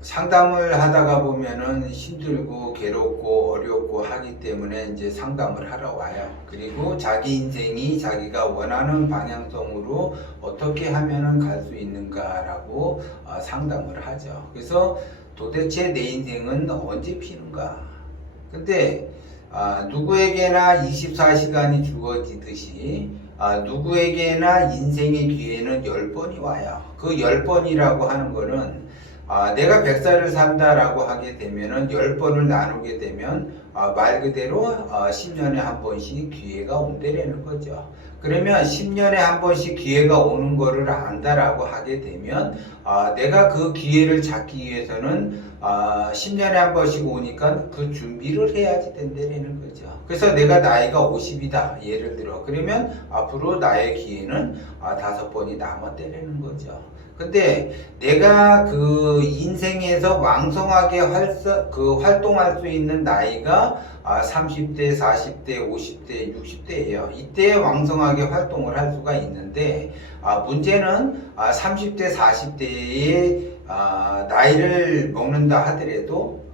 상담을 하다가 보면은 힘들고 괴롭고 어렵고 하기 때문에 이제 상담을 하러 와요. 그리고 자기 인생이 자기가 원하는 방향성으로 어떻게 하면은 갈 수 있는가라고 상담을 하죠. 그래서 도대체 내 인생은 언제 피는가? 근데 누구에게나 24시간이 주어지듯이 누구에게나 인생의 기회는 10번이 와요. 그 10번이라고 하는 거는 내가 100살을 산다라고 하게 되면은 10번을 나누게 되면 말 그대로 10년에 한 번씩 기회가 온다라는 거죠. 그러면 10년에 한 번씩 기회가 오는 거를 안다라고 하게 되면 내가 그 기회를 잡기 위해서는 10년에 한 번씩 오니까 그 준비를 해야지 된다라는 거죠. 그래서 내가 나이가 50이다 예를 들어 그러면 앞으로 나의 기회는 5번이 남았다라는 거죠. 근데 내가 그 인생에서 왕성하게 활동할 수 있는 나이가 30대, 40대, 50대, 60대예요. 이때 왕성하게 활동을 할 수가 있는데 문제는 30대, 40대에 나이를 먹는다 하더라도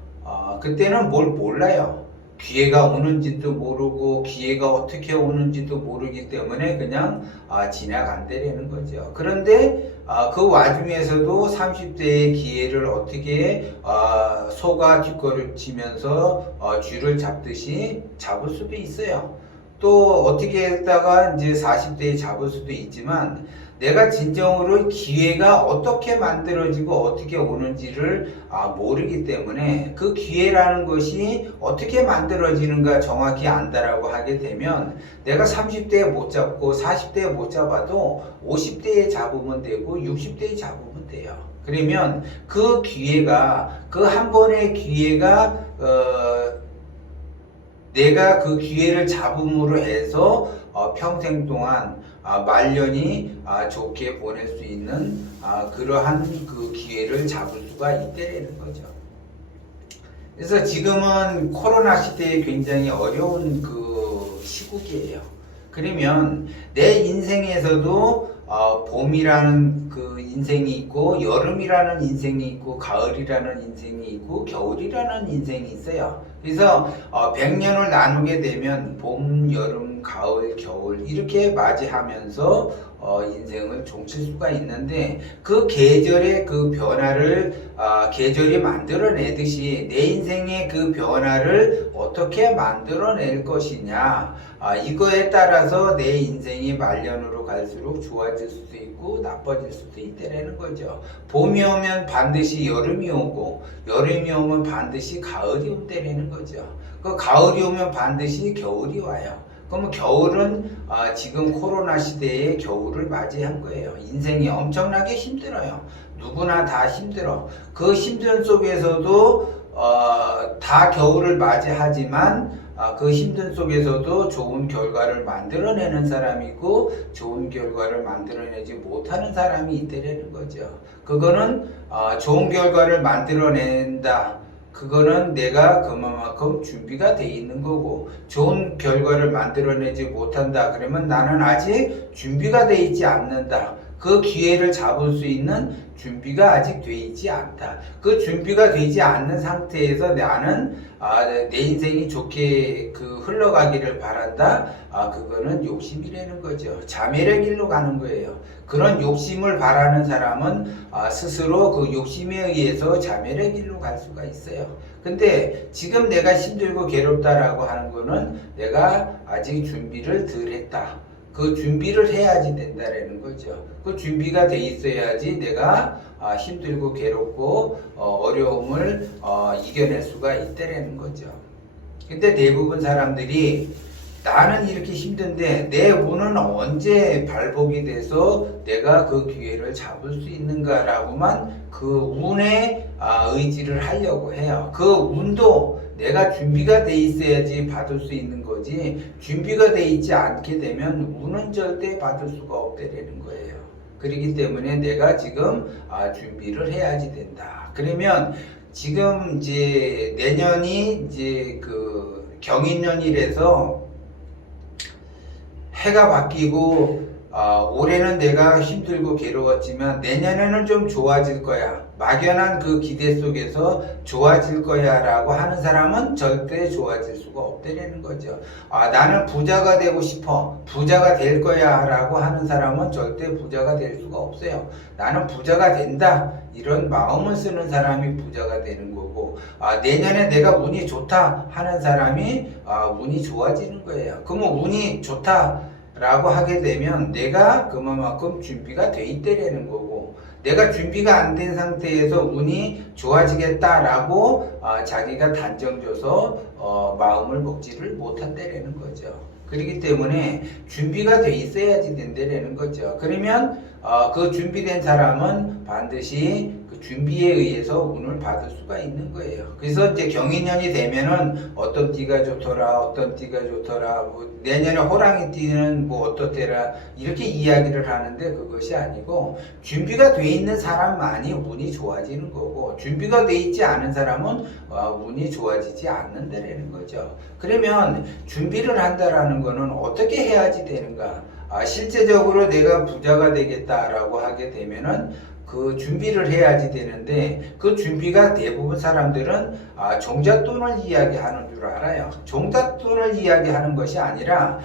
그때는 뭘 몰라요. 기회가 오는지도 모르고 기회가 어떻게 오는지도 모르기 때문에 그냥 지나간다라는 거죠. 그런데 그 와중에서도 30대의 기회를 어떻게 소가 뒷걸을 치면서 쥐를 잡듯이 잡을 수도 있어요. 또 어떻게 했다가 이제 40대에 잡을 수도 있지만 내가 진정으로 기회가 어떻게 만들어지고 어떻게 오는지를 모르기 때문에 그 기회라는 것이 어떻게 만들어지는가 정확히 안다라고 하게 되면 내가 30대에 못 잡고 40대에 못 잡아도 50대에 잡으면 되고 60대에 잡으면 돼요. 그러면 그 기회가 그 한 번의 기회가 내가 그 기회를 잡음으로 해서 평생 동안 말년이 좋게 보낼 수 있는 그러한 그 기회를 잡을 수가 있다는 거죠. 그래서 지금은 코로나 시대에 굉장히 어려운 그 시국이에요. 그러면 내 인생에서도 봄이라는 그 인생이 있고 여름이라는 인생이 있고 가을이라는 인생이 있고 겨울이라는 인생이 있어요. 그래서 100년을 나누게 되면 봄, 여름, 가을, 겨울 이렇게 맞이하면서 인생을 종칠 수가 있는데 그 계절의 그 변화를 계절이 만들어내듯이 내 인생의 그 변화를 어떻게 만들어낼 것이냐 이거에 따라서 내 인생이 말년으로 갈수록 좋아질 수도 있고 나빠질 수도 있다는 거죠. 봄이 오면 반드시 여름이 오고 여름이 오면 반드시 가을이 온다는 거죠. 그 가을이 오면 반드시 겨울이 와요. 그러면 겨울은 지금 코로나 시대에 겨울을 맞이한 거예요. 인생이 엄청나게 힘들어요. 누구나 다 힘들어. 그 힘든 속에서도 다 겨울을 맞이하지만 그 힘든 속에서도 좋은 결과를 만들어내는 사람이 있고 좋은 결과를 만들어내지 못하는 사람이 있다는 거죠. 그거는 좋은 결과를 만들어낸다. 그거는 내가 그만큼 준비가 돼 있는 거고 좋은 결과를 만들어내지 못한다. 그러면 나는 아직 준비가 돼 있지 않는다. 그 기회를 잡을 수 있는 준비가 아직 돼 있지 않다. 그 준비가 되지 않는 상태에서 나는 내 인생이 좋게 그 흘러가기를 바란다. 그거는 욕심이라는 거죠. 자매의 길로 가는 거예요. 그런 욕심을 바라는 사람은 스스로 그 욕심에 의해서 자멸의 길로 갈 수가 있어요. 근데 지금 내가 힘들고 괴롭다라고 하는 거는 내가 아직 준비를 덜 했다. 그 준비를 해야지 된다라는 거죠. 그 준비가 돼 있어야지 내가 힘들고 괴롭고 어려움을 이겨낼 수가 있다라는 거죠. 근데 대부분 사람들이 나는 이렇게 힘든데 내 운은 언제 발복이 돼서 내가 그 기회를 잡을 수 있는가라고만 그 운에 의지를 하려고 해요. 그 운도 내가 준비가 돼 있어야지 받을 수 있는 거지 준비가 돼 있지 않게 되면 운은 절대 받을 수가 없다는 거예요. 그렇기 때문에 내가 지금 준비를 해야지 된다. 그러면 지금 이제 내년이 이제 그 경인년이라서 해가 바뀌고 올해는 내가 힘들고 괴로웠지만 내년에는 좀 좋아질 거야. 막연한 그 기대 속에서 좋아질 거야 라고 하는 사람은 절대 좋아질 수가 없다는 거죠. 나는 부자가 되고 싶어, 부자가 될 거야 라고 하는 사람은 절대 부자가 될 수가 없어요. 나는 부자가 된다, 이런 마음을 쓰는 사람이 부자가 되는 거고, 내년에 내가 운이 좋다 하는 사람이 운이 좋아지는 거예요. 그러면 운이 좋다 라고 하게 되면 내가 그만큼 준비가 돼 있다라는 거고, 내가 준비가 안 된 상태에서 운이 좋아지겠다라고 자기가 단정 줘서 마음을 먹지를 못한다라는 거죠. 그렇기 때문에 준비가 돼 있어야지 된다라는 거죠. 그러면 그 준비된 사람은 반드시 그 준비에 의해서 운을 받을 수가 있는 거예요. 그래서 이제 경인년이 되면은 어떤 띠가 좋더라, 어떤 띠가 좋더라, 뭐 내년에 호랑이 띠는 뭐 어떻더라, 이렇게 이야기를 하는데 그것이 아니고, 준비가 돼 있는 사람만이 운이 좋아지는 거고, 준비가 돼 있지 않은 사람은 운이 좋아지지 않는다라는 거죠. 그러면 준비를 한다라는 거는 어떻게 해야지 되는가? 실제적으로 내가 부자가 되겠다라고 하게 되면은 그 준비를 해야지 되는데, 그 준비가 대부분 사람들은 종잣돈을 이야기하는 줄 알아요. 종잣돈을 이야기하는 것이 아니라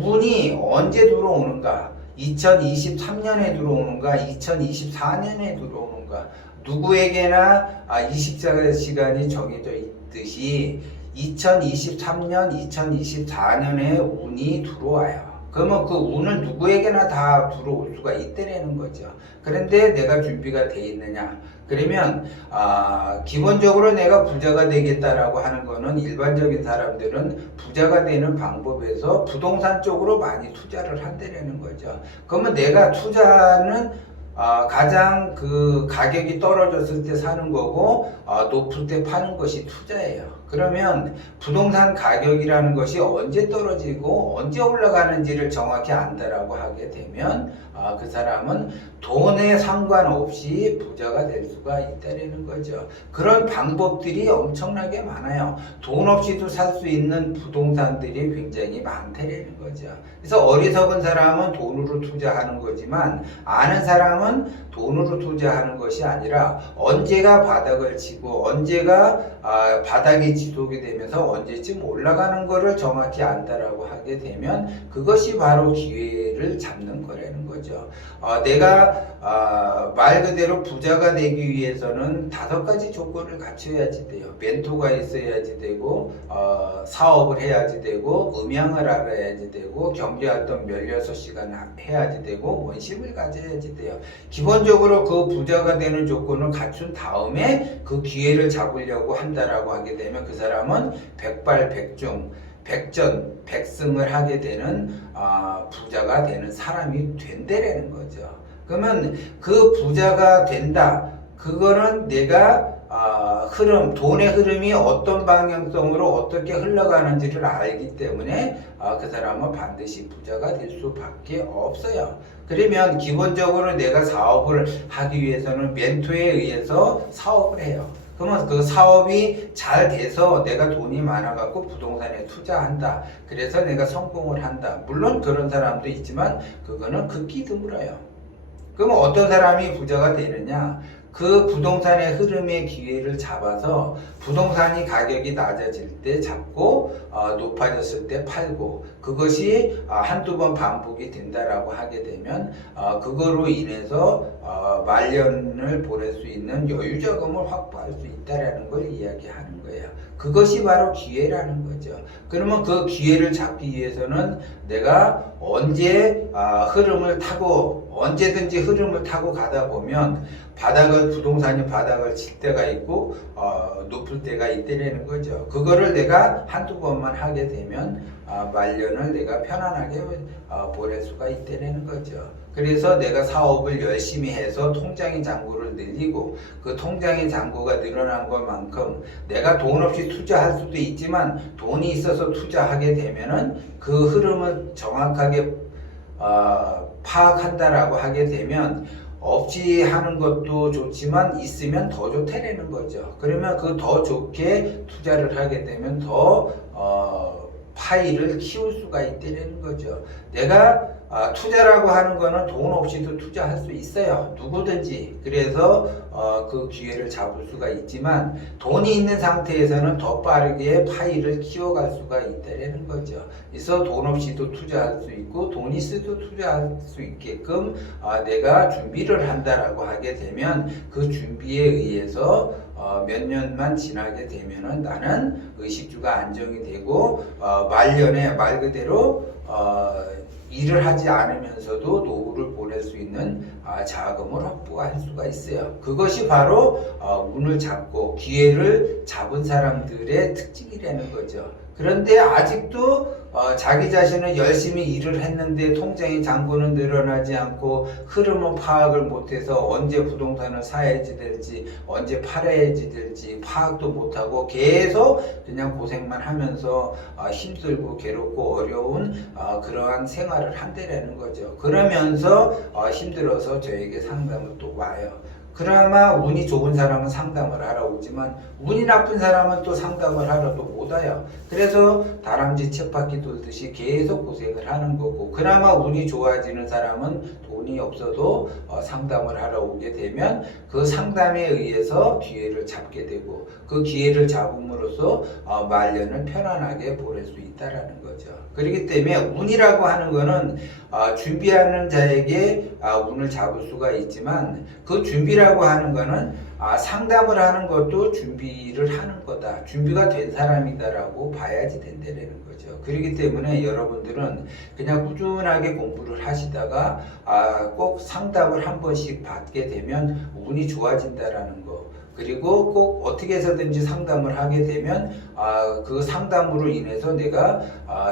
운이 언제 들어오는가, 2023년에 들어오는가, 2024년에 들어오는가, 누구에게나 24시간이 정해져 있듯이 2023년, 2024년에 운이 들어와요. 그러면 그 운은 누구에게나 다 들어올 수가 있다는 거죠. 그런데 내가 준비가 돼 있느냐? 그러면 기본적으로 내가 부자가 되겠다라고 하는 거는, 일반적인 사람들은 부자가 되는 방법에서 부동산 쪽으로 많이 투자를 한다는 거죠. 그러면 내가 투자는 가장 그 가격이 떨어졌을 때 사는 거고, 높을 때 파는 것이 투자예요. 그러면 부동산 가격이라는 것이 언제 떨어지고 언제 올라가는지를 정확히 안다라고 하게 되면 그 사람은 돈에 상관없이 부자가 될 수가 있다는 거죠. 그런 방법들이 엄청나게 많아요. 돈 없이도 살 수 있는 부동산들이 굉장히 많다는 거죠. 그래서 어리석은 사람은 돈으로 투자하는 거지만, 아는 사람은 돈으로 투자하는 것이 아니라 언제가 바닥을 치고 언제가 바닥이 지속이 되면서 언제쯤 올라가는 거를 정확히 안다라고 하게 되면 그것이 바로 기회를 잡는 거라는 거죠. 내가 말 그대로 부자가 되기 위해서는 5가지 조건을 갖춰야지 돼요. 멘토가 있어야지 되고, 사업을 해야지 되고, 음양을 알아야지 되고, 경제활동 16시간 해야지 되고, 원심을 가져야지 돼요. 기본적으로 그 부자가 되는 조건을 갖춘 다음에 그 기회를 잡으려고 한다라고 하게 되면 그 사람은 백발백중, 백전백승을 하게 되는 부자가 되는 사람이 된다라는 거죠. 그러면 그 부자가 된다, 그거는 내가 돈의 흐름이 어떤 방향성으로 어떻게 흘러가는지를 알기 때문에 그 사람은 반드시 부자가 될 수밖에 없어요. 그러면 기본적으로 내가 사업을 하기 위해서는 멘토에 의해서 사업을 해요. 그러면 그 사업이 잘 돼서 내가 돈이 많아갖고 부동산에 투자한다, 그래서 내가 성공을 한다. 물론 그런 사람도 있지만 그거는 극히 드물어요. 그러면 어떤 사람이 부자가 되느냐? 그 부동산의 흐름의 기회를 잡아서 부동산이 가격이 낮아질 때 잡고 높아졌을 때 팔고, 그것이 한두 번 반복이 된다라고 하게 되면 그거로 인해서 말년을 보낼 수 있는 여유자금을 확보할 수 있다라는 걸 이야기하는 거예요. 그것이 바로 기회라는 거죠. 그러면 그 기회를 잡기 위해서는 내가 언제 흐름을 타고, 언제든지 흐름을 타고 가다 보면 부동산이 바닥을 칠 때가 있고 높을 때가 있다는 거죠. 그거를 내가 한두 번만 하게 되면 말년을 내가 편안하게 보낼 수가 있다는 거죠. 그래서 내가 사업을 열심히 해서 통장의 잔고를 늘리고, 그 통장의 잔고가 늘어난 것만큼 내가 돈 없이 투자할 수도 있지만 돈이 있어서 투자하게 되면은 그 흐름을 정확하게 파악한다라고 하게 되면, 없이 하는 것도 좋지만 있으면 더 좋다라는 거죠. 그러면 그 더 좋게 투자를 하게 되면 더 파이를 키울 수가 있다는 거죠. 내가 투자라고 하는 거는 돈 없이도 투자할 수 있어요. 누구든지. 그래서 그 기회를 잡을 수가 있지만 돈이 있는 상태에서는 더 빠르게 파이를 키워갈 수가 있다는 거죠. 그래서 돈 없이도 투자할 수 있고 돈 있어도 투자할 수 있게끔 내가 준비를 한다라고 하게 되면 그 준비에 의해서 몇 년만 지나게 되면은 나는 의식주가 안정이 되고 말년에 말 그대로 일을 하지 않으면서도 노후를 보낼 수 있는 자금을 확보할 수가 있어요. 그것이 바로 운을 잡고 기회를 잡은 사람들의 특징이라는 거죠. 그런데 아직도 자기 자신은 열심히 일을 했는데 통장의 잔고는 늘어나지 않고 흐름은 파악을 못해서 언제 부동산을 사야지 될지 언제 팔아야지 될지 파악도 못하고 계속 그냥 고생만 하면서 힘들고 괴롭고 어려운 그러한 생활을 한다라는 거죠. 그러면서 힘들어서 저에게 상담을 또 와요. 그나마 운이 좋은 사람은 상담을 하러 오지만 운이 나쁜 사람은 또 상담을 하러도 못 와요. 그래서 다람쥐 쳇바퀴 돌듯이 계속 고생을 하는 거고, 그나마 운이 좋아지는 사람은 돈이 없어도 상담을 하러 오게 되면 그 상담에 의해서 기회를 잡게 되고, 그 기회를 잡음으로써 말년을 편안하게 보낼 수 있다라는 거죠. 그렇기 때문에 운이라고 하는 거는 준비하는 자에게 운을 잡을 수가 있지만, 그 준비라고 하는 거는 상담을 하는 것도 준비를 하는 거다. 준비가 된 사람이다라고 봐야지 된다는 거죠. 그렇기 때문에 여러분들은 그냥 꾸준하게 공부를 하시다가 꼭 상담을 한 번씩 받게 되면 운이 좋아진다라는 거. 그리고 꼭 어떻게 해서든지 상담을 하게 되면 그 상담으로 인해서 내가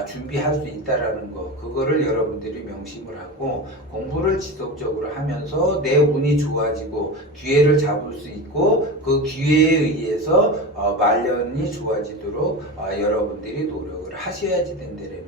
준비할 수 있다라는 거, 그거를 여러분들이 명심을 하고 공부를 지속적으로 하면서 내 운이 좋아지고 기회를 잡을 수 있고 그 기회에 의해서 말년이 좋아지도록 여러분들이 노력을 하셔야지 된다는